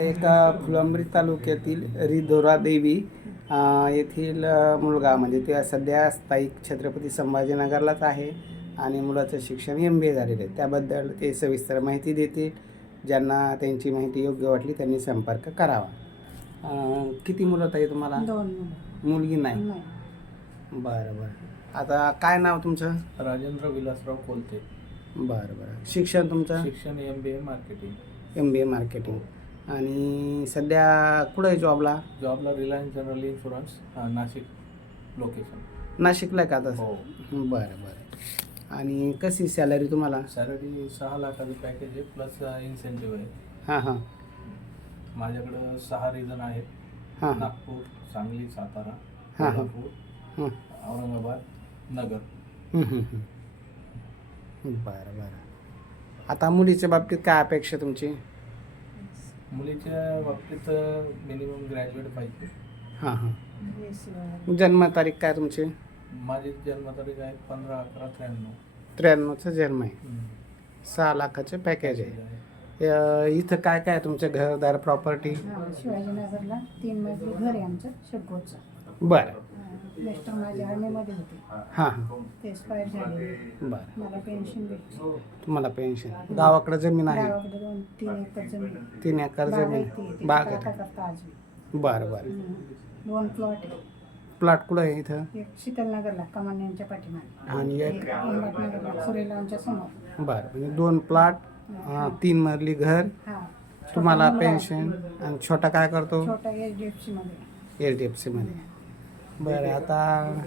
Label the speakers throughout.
Speaker 1: एका फुलंब्री तालुक्यातील रिधोरा देवी येथील मुलगा म्हणजे ते सध्या स्थायिक छत्रपती संभाजीनगरलाच आहे आणि मुलाचं शिक्षण एम बी ए झालेलं आहे. त्याबद्दल ते सविस्तर माहिती देतील. ज्यांना त्यांची माहिती योग्य वाटली त्यांनी संपर्क करावा. किती मुलं ताई तुम्हाला? मुलगी नाही.
Speaker 2: नाही.
Speaker 1: बरं बरं. आता काय नाव तुमचं?
Speaker 3: राजेंद्र विलासराव कोलते.
Speaker 1: बरं बरं. शिक्षण तुमचं?
Speaker 3: शिक्षण M B A marketing
Speaker 1: M B A marketing आणि सध्या कुठं आहे जॉबला?
Speaker 3: जॉबला Reliance general insurance Nashik location
Speaker 1: नाशिकला का आता?
Speaker 3: हो.
Speaker 1: बरं बरं. आणि कशी सॅलरी तुम्हाला?
Speaker 3: सॅलरी सहा लाखाचं पॅकेज आहे प्लस इन्सेंटिव्ह आहे.
Speaker 1: हां हां.
Speaker 3: माझ्याकडं सहा रिजन आहेत.
Speaker 1: हां. हां
Speaker 3: नागपूर सांगली सातारा
Speaker 1: हा, हा.
Speaker 3: कोल्हापूर
Speaker 1: हं.
Speaker 3: औरंगाबाद नगर.
Speaker 1: हं, हं, हं. बरं बरं. आता मुलीच्या बाबतीत काय अपेक्षा तुमची?
Speaker 3: मुलीच्या बाबतीत मिनिमम ग्रॅज्युएट पाहिजे.
Speaker 1: हां हां. जन्मतारीख काय तुमची?
Speaker 3: माझी जन्मतारीख आहे पंधरा अकरा त्र्याण्णव.
Speaker 1: त्र्याण्णवचा जन्म आहे.
Speaker 3: हम्म.
Speaker 1: सहा लाखाचे पॅकेज आहे. इथं काय काय तुमचं घरदार प्रॉपर्टी
Speaker 2: हा, शिवाजीनगरला तीन मजली घर आहे आमचं
Speaker 1: बरं.
Speaker 2: मिस्टर माझ्या आर्मीमध्ये होते.
Speaker 1: हां. हां
Speaker 2: ते एक्सपायर झाले
Speaker 1: बरं.
Speaker 2: मला पेन्शन भेटली.
Speaker 1: तुम्हाला पेन्शन गावाकडे जमीन आहे.
Speaker 2: गावाकडे दोन तीन एकर जमीन.
Speaker 1: तीन एकर
Speaker 2: बाग
Speaker 1: जमीन.
Speaker 2: आहे ती. तिथे
Speaker 1: बाग
Speaker 2: काका
Speaker 1: आहे.
Speaker 2: करता अजून.
Speaker 1: बरं बरं.
Speaker 2: हम्म. दोन प्लॉट
Speaker 1: प्लॉट कुठं आहे इथं?
Speaker 2: एक शीतलनगरला कमान्यांच्या पाठीमागे.
Speaker 1: आणि एक
Speaker 2: समोर.
Speaker 1: बरं म्हणजे दोन प्लॉट तीन मजली घर.
Speaker 2: हा.
Speaker 1: तुम्हाला. पेन्शन आणि छोटा काय करतो?
Speaker 2: छोटा एच डी एफ सी मध्ये.
Speaker 1: एच डी एफ सीमध्ये बरं आता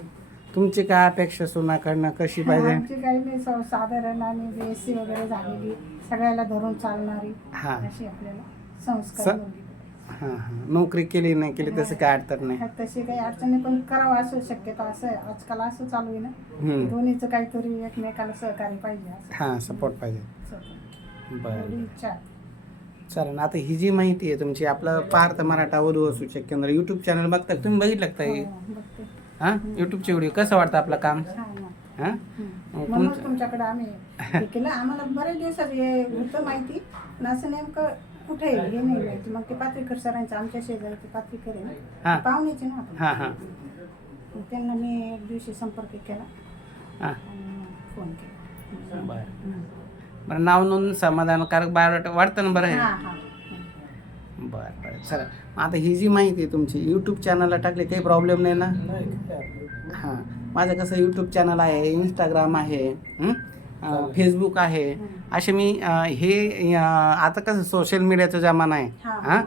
Speaker 1: तुमची काय अपेक्षा सुनाकडनं कशी पाहिजे
Speaker 2: आमची काही नाही सा- साधारण आणि बी एस सी वगैरे झालेली सगळ्याला धरून चालणारी
Speaker 1: हां
Speaker 2: अशी आपल्याला संस्कार
Speaker 1: स-
Speaker 2: मुलगी.
Speaker 1: हां हां नोकरी केली नाही केली तसं काय अडचण नाही
Speaker 2: हा, तशी काही अडचणी पण करावं असं शक्यतो असं आहे. आजकाल असं चालू आहे ना
Speaker 1: हम्म.
Speaker 2: दोन्हीचं काहीतरी एकमेकाला सहकार्य पाहिजे असं
Speaker 1: हां सपोर्ट पाहिजे
Speaker 2: असं.
Speaker 1: बरं
Speaker 2: एवढी इच्छा आहे.
Speaker 1: चालेल. आता ही जी माहिती आहे तुमची आपलं पार्थ मराठा वधू असू केंद्र यूट्यूब चॅनल बघता तुम्ही बघितलं का?
Speaker 2: हो.
Speaker 1: हां यूट्यूबचे व्हिडिओ कसं वाटतं आपलं काम. हां? तुमचं-
Speaker 2: तुमच्याकडे आम्ही हे केलं. आम्हाला बरेच दिवसात हे होतं माहिती पण असं नेमकं कुठे आहे हे नाही माहिती. मग ते पात्रीकर सरांचं आमच्या शेजारी ते पात्रीकर आहे ना
Speaker 1: हां.
Speaker 2: पाहुण्याचे ना आपण.
Speaker 1: हां हां.
Speaker 2: मग त्यांना मी एक दिवशी संपर्क केला.
Speaker 1: हां.
Speaker 2: आणि
Speaker 1: बरं नाव नोंद समाधानकारक बायोडाटा वाटतं ना बरं?
Speaker 2: हा
Speaker 1: आहे
Speaker 2: हा.
Speaker 1: बरं बरं चला. आता ही जी माहिती आहे तुमची यूट्यूब चॅनलला टाकली काही प्रॉब्लेम नाही ना? हां. माझं कसं यूट्यूब चॅनल आहे इंस्टाग्राम आहे हं? फेसबुक आहे. असे मी हे आता कसं सोशल मीडियाचा जमाना आहे
Speaker 2: हा.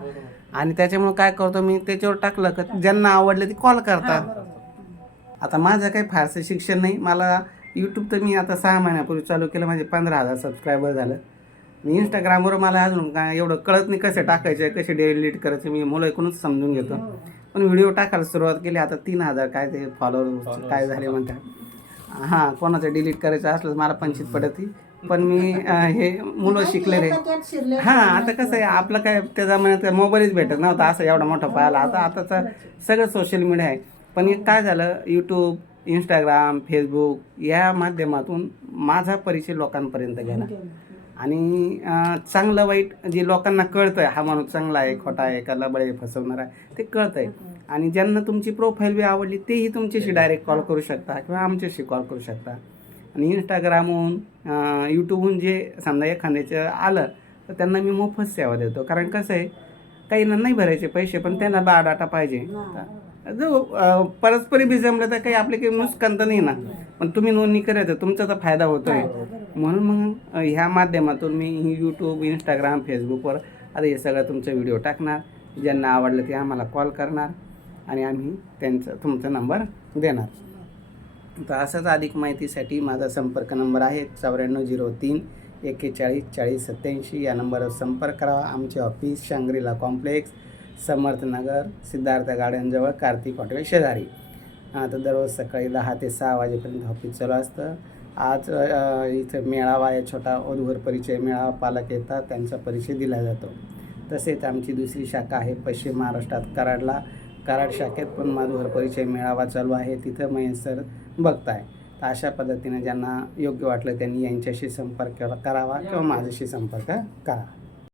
Speaker 1: आणि त्याच्यामुळे काय करतो मी त्याच्यावर टाकलं का ज्यांना आवडलं ते कॉल
Speaker 2: हा,
Speaker 1: करतात. आता माझं काही फारसं शिक्षण नाही. मला यूट्यूब तर मी आता सहा महिन्यापूर्वी चालू केलं माझे पंधरा हजार सबस्क्रायबर झालं. मी इंस्टाग्रामवर मला अजून काय एवढं कळत नाही कसे टाकायचे कसे डिलीट करायचे मी मुलं ऐकूनच समजून घेतो.
Speaker 2: हो.
Speaker 1: पण व्हिडिओ टाकायला सुरुवात केली आता तीन हजार काय ते फॉलोअर. काय झाले म्हणतात. हां कोणाचं डिलीट करायचं असलं तर मला पंचित पडत पण मी हे मुलं शिकले रे हां आता कसं आहे आपलं काय त्या जमान्यात मोबाईलच भेटत नव्हता असं एवढा मोठा पाहिला. आता आताचं सगळं सोशल मीडिया आहे. पण एक काय झालं यूट्यूब इंस्टाग्राम फेसबुक या माध्यमातून माझा परिचय लोकांपर्यंत गेला. आणि चांगलं वाईट जे लोकांना कळतं आहे हा माणूस चांगला आहे खोटा आहे का लबळे आहे, फसवणार आहे ते कळतं आहे आणि ज्यांना तुमची प्रोफाईल बी आवडली तेही तुमच्याशी डायरेक्ट कॉल करू शकता किंवा आमच्याशी कॉल करू शकता. आणि इंस्टाग्रामहून यूट्यूबहून जे समजा एखाद्याचं आलं तर त्यांना मी मोफत सेवा देतो. कारण कसं आहे काहींना नाही भरायचे पैसे पण त्यांना बायोडाटा पाहिजे. जो परस्परी बी जमलं तर काही आपले काही नुकसान तर नाही ना पण तुम्ही नोंदणी करायचं तुमचा तर फायदा होतोय. म्हणून मग ह्या माध्यमातून मी यूट्यूब इंस्टाग्राम फेसबुकवर आता हे सगळं तुमचा व्हिडिओ टाकणार. ज्यांना आवडलं ते आम्हाला कॉल करणार आणि आम्ही त्यांचा तुमचा नंबर देणार. तर असंच अधिक माहितीसाठी माझा संपर्क नंबर आहे चौऱ्याण्णव झिरो तीन एक्केचाळीस चाळीस सत्याऐंशी या नंबरवर संपर्क करावा आमचे office Shangrila complex Samarthnagar Siddharth गार्डनजवळ Kartik hotel शेजारी. आता दररोज सकाळी दहा ते सहा वाजेपर्यंत ऑफिस चालू असतं. आज इथं मेळावा आहे छोटा वधूवर परिचय मेळावा पालक येतात त्यांचा परिचय दिला जातो. तसेच आमची दुसरी शाखा आहे पश्चिम महाराष्ट्रात कराडला. कराड शाखेत पण माधुवर परिचय मेळावा चालू आहे तिथं महेश सर बघताय. तर अशा पद्धतीने ज्यांना योग्य वाटलं त्यांनी यांच्याशी संपर्क करावा किंवा माझ्याशी संपर्क करा